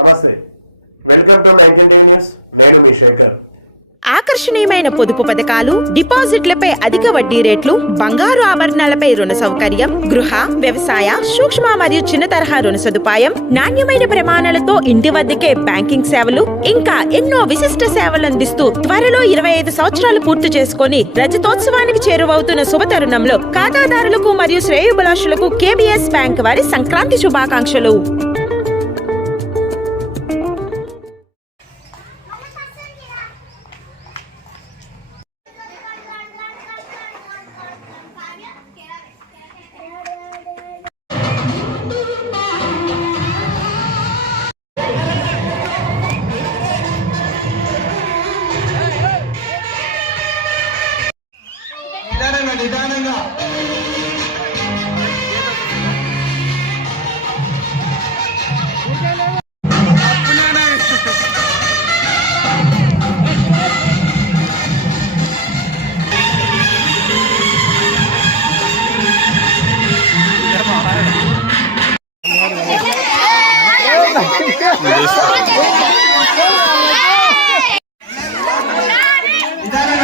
నమస్తే. Welcome to news నేను మీ శేఖర్. ఆకర్షణీయమైన పొదుపు పథకాలు డిపాజిట్లపై అధిక వడ్డీ రేట్లు బంగారు ఆభరణాలపై రుణ సౌకర్యం గృహ వ్యవసాయ సూక్ష్మ మరియు చిన్న తరహా రుణ సదుపాయం నాణ్యమైన ప్రమాణాలతో ఇంటి వద్దకే బ్యాంకింగ్ సేవలు ఇంకా ఎన్నో విశిష్ట సేవలు అందిస్తూ త్వరలో ఇరవై ఐదు సంవత్సరాలు పూర్తి చేసుకొని రజతోత్సవానికి చేరువవుతున్న శుభతరుణంలో ఖాతాదారులకు మరియు శ్రేయోభిలాషులకు కేబిఎస్ బ్యాంక్ వారి సంక్రాంతి శుభాకాంక్షలు.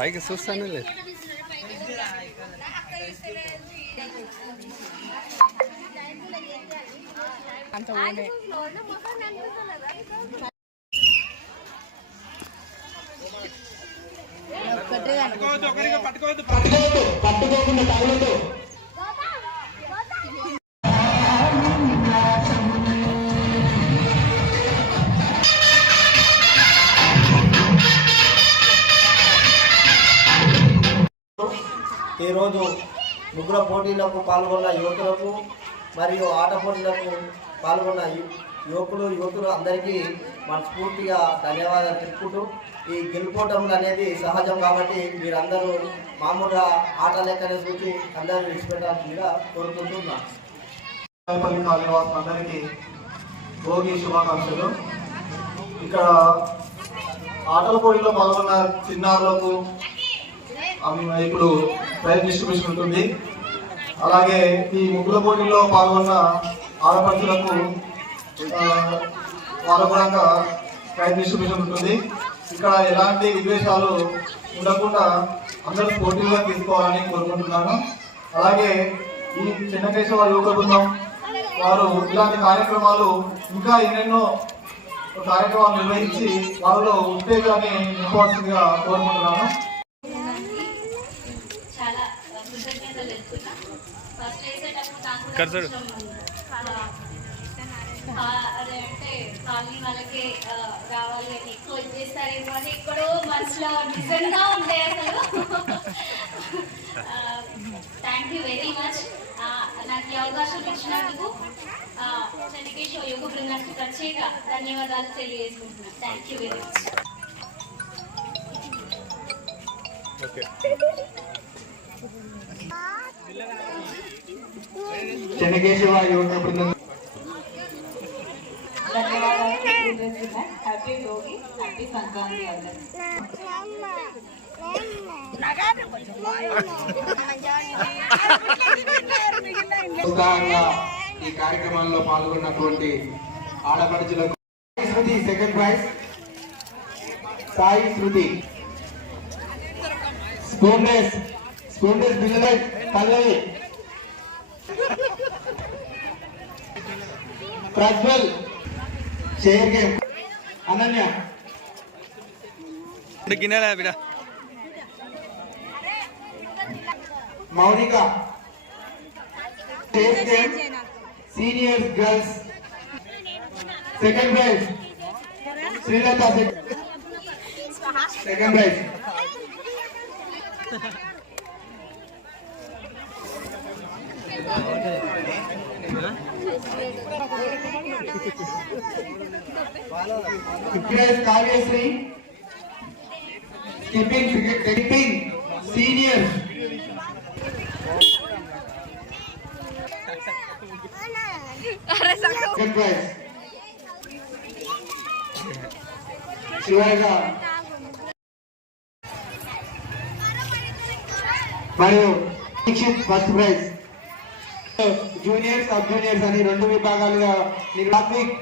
పైకి చూస్తానే లేదు. పట్టుకోవద్దు పట్టుకోకుండా తగలదు ఈరోజు ముగ్గుల పోటీలకు పాల్గొన్న యువతులకు మరియు ఆట పోటీలకు పాల్గొన్న యువకులు యువతులు అందరికీ మనస్ఫూర్తిగా ధన్యవాదాలు తెలుపుకుంటూ ఈ గెలుపోటములు అనేది సహజం కాబట్టి మీరందరూ మామూలుగా ఆట లెక్కనే చూసి అందరూ విడిచిపెట్టాల్సిందిగా కోరుకుంటున్నాను అందరికీ భోగి శుభాకాంక్షలు. ఇక్కడ ఆటల పోటీలో పాల్గొన్న చిన్నారులకు ఇప్పుడు ప్రైజ్ డిస్ట్రిబ్యూషన్ ఉంటుంది. అలాగే ఈ ముగ్గుల పోటీల్లో పాల్గొన్న ఆడపడుచులకు ఆ, వాళ్ళకు కూడా ప్రైజ్ డిస్ట్రిబ్యూషన్ ఉంటుంది. ఇక్కడ ఎలాంటి విద్వేషాలు ఉండకుండా అందరూ పోటీలుగా తీసుకోవాలని కోరుకుంటున్నాను. అలాగే ఈ చిన్నకేశవ యువక బృందం వారు ఇలాంటి కార్యక్రమాలు ఇంకా ఎన్నెన్నో కార్యక్రమాలు నిర్వహించి వాళ్ళలో ఉత్తేజాన్ని నింపవలసిందిగా కోరుకుంటున్నాను. తెలుపుతున్నా ఫస్ట్ వేసేటప్పుడు అదే అంటే కాలనీ వాళ్ళకి రావాలి అని ఎక్కువ ఇచ్చేస్తారేమో అని ఎక్కడో మనసులో నిజంగా అసలు. థ్యాంక్ యూ వెరీ మచ్ నాకు ఈ అవకాశం ఇచ్చినందుకు చెన్నకేశ్వర యోగ బృందానికి ప్రత్యేక ధన్యవాదాలు తెలియజేసుకుంటున్నాను thank you very much okay Chennakeshava యువక బృందం హ్యాపీ భోగి హ్యాపీ సంక్రాంతి ఈ కార్యక్రమంలో పాల్గొన్నటువంటి ఆడపడుచులకు Sai Shruti second prize Sai Shruti. Spoonless spoonless పిల్లలై పల్లవి Prajwal share game Ananya గిన్నెలా బిడా Mounika share game senior girls second prize Srilatha second prize Skipping, senior. Second prize. చివరిగా మరియు first prize juniors sub juniors అని రెండు విభాగాలుగా నిర్వాహక్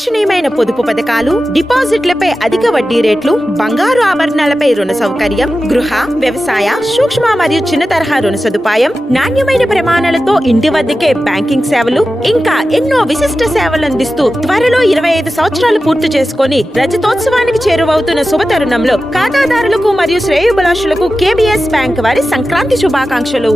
ఆకర్షణీయమైన పొదుపు పథకాలు డిపాజిట్లపై అధిక వడ్డీ రేట్లు బంగారు ఆభరణాలపై రుణ సౌకర్యం గృహ వ్యవసాయ సూక్ష్మ మరియు చిన్న తరహా రుణ సదుపాయం నాణ్యమైన ప్రమాణాలతో ఇంటి వద్దకే బ్యాంకింగ్ సేవలు ఇంకా ఎన్నో విశిష్ట సేవలు అందిస్తూ త్వరలో ఇరవై ఐదు సంవత్సరాలు పూర్తి చేసుకుని రజతోత్సవానికి చేరువవుతున్న శుభతరుణంలో ఖాతాదారులకు మరియు శ్రేయోభిలాషులకు కేబిఎస్ బ్యాంక్ వారి సంక్రాంతి శుభాకాంక్షలు.